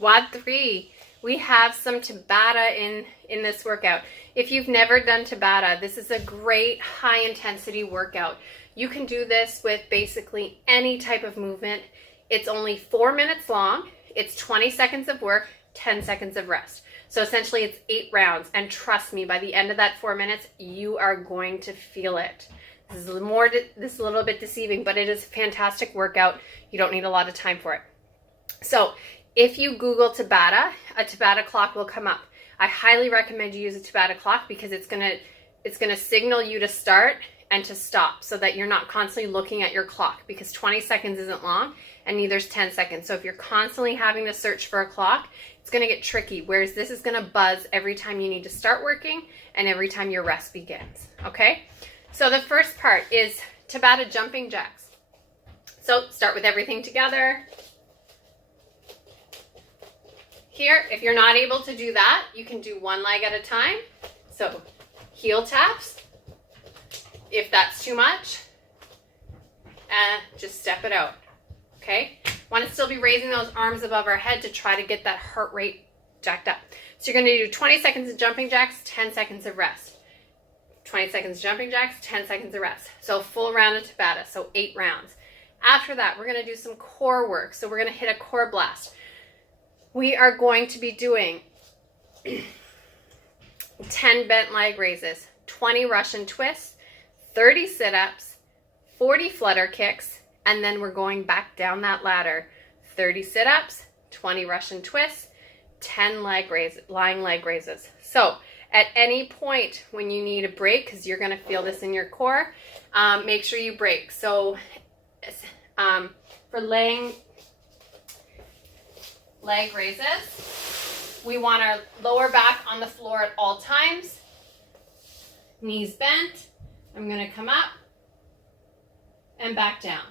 WOD 3, we have some Tabata in this workout. If you've never done Tabata, this is a great high intensity workout. You can do this with basically any type of movement. It's only 4 minutes long. It's 20 seconds of work, 10 seconds of rest. So essentially it's 8 rounds. And trust me, by the end of that 4 minutes, you are going to feel it. This is a little bit deceiving, but it is a fantastic workout. You don't need a lot of time for it. So if you Google Tabata, a Tabata clock will come up. I highly recommend you use a Tabata clock because it's gonna signal you to start and to stop so that you're not constantly looking at your clock, because 20 seconds isn't long and neither is 10 seconds. So if you're constantly having to search for a clock, it's gonna get tricky, whereas this is gonna buzz every time you need to start working and every time your rest begins, okay? So the first part is Tabata jumping jacks. So start with everything together. Here, if you're not able to do that, you can do one leg at a time. So heel taps, if that's too much, and just step it out, okay? Want to still be raising those arms above our head to try to get that heart rate jacked up. So you're going to do 20 seconds of jumping jacks, 10 seconds of rest. 20 seconds of jumping jacks, 10 seconds of rest. So full round of Tabata, so 8 rounds. After that, we're going to do some core work. So we're going to hit a core blast. We are going to be doing 10 bent leg raises, 20 Russian twists, 30 sit-ups, 40 flutter kicks, and then we're going back down that ladder. 30 sit-ups, 20 Russian twists, 10 lying leg raises. So at any point when you need a break, because you're going to feel this in your core, make sure you break. So for laying leg raises, we want our lower back on the floor at all times, knees bent. I'm going to come up and back down.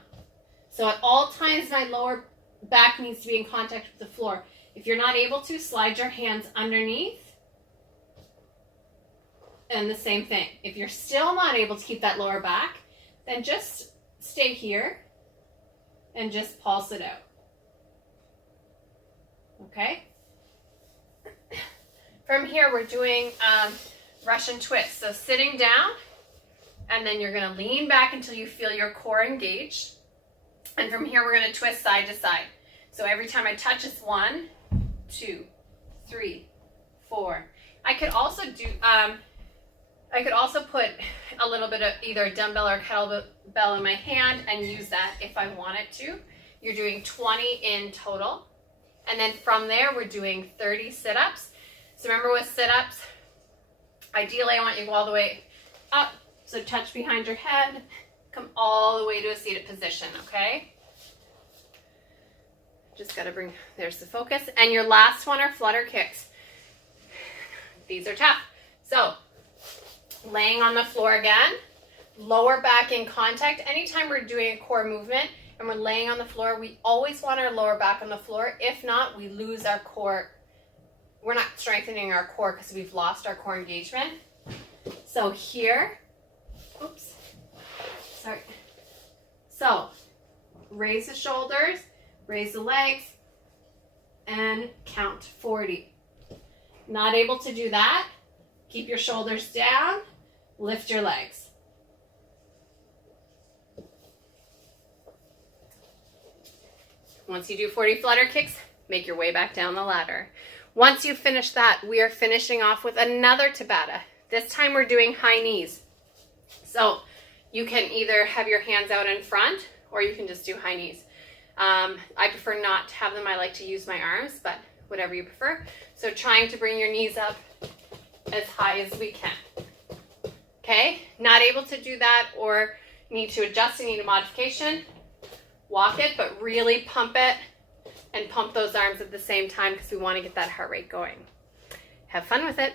So at all times, my lower back needs to be in contact with the floor. If you're not able to, slide your hands underneath. And the same thing. If you're still not able to keep that lower back, then just stay here and just pulse it out. Okay? From here, we're doing Russian twist. So sitting down, and then you're going to lean back until you feel your core engaged. And from here, we're going to twist side to side. So every time I touch, it's 1, 2, 3, 4. I could also put a little bit of either a dumbbell or a kettlebell in my hand and use that if I wanted to. You're doing 20 in total. And then from there, we're doing 30 sit-ups. So remember with sit-ups, ideally I want you to go all the way up. So touch behind your head, come all the way to a seated position, okay? Just gotta bring, there's the focus. And your last one are flutter kicks. These are tough. So laying on the floor again, lower back in contact. Anytime we're doing a core movement and we're laying on the floor, we always want our lower back on the floor. If not, we lose our core. We're not strengthening our core because we've lost our core engagement. So here, oops, sorry. So raise the shoulders, raise the legs, and count 40. Not able to do that? Keep your shoulders down, lift your legs. Once you do 40 flutter kicks, make your way back down the ladder. Once you finish that, we are finishing off with another Tabata. This time we're doing high knees. So you can either have your hands out in front or you can just do high knees. I prefer not to have them. I like to use my arms, but whatever you prefer. So trying to bring your knees up as high as we can. Okay, not able to do that or need to adjust and need a modification, walk it, but really pump it and pump those arms at the same time because we want to get that heart rate going. Have fun with it.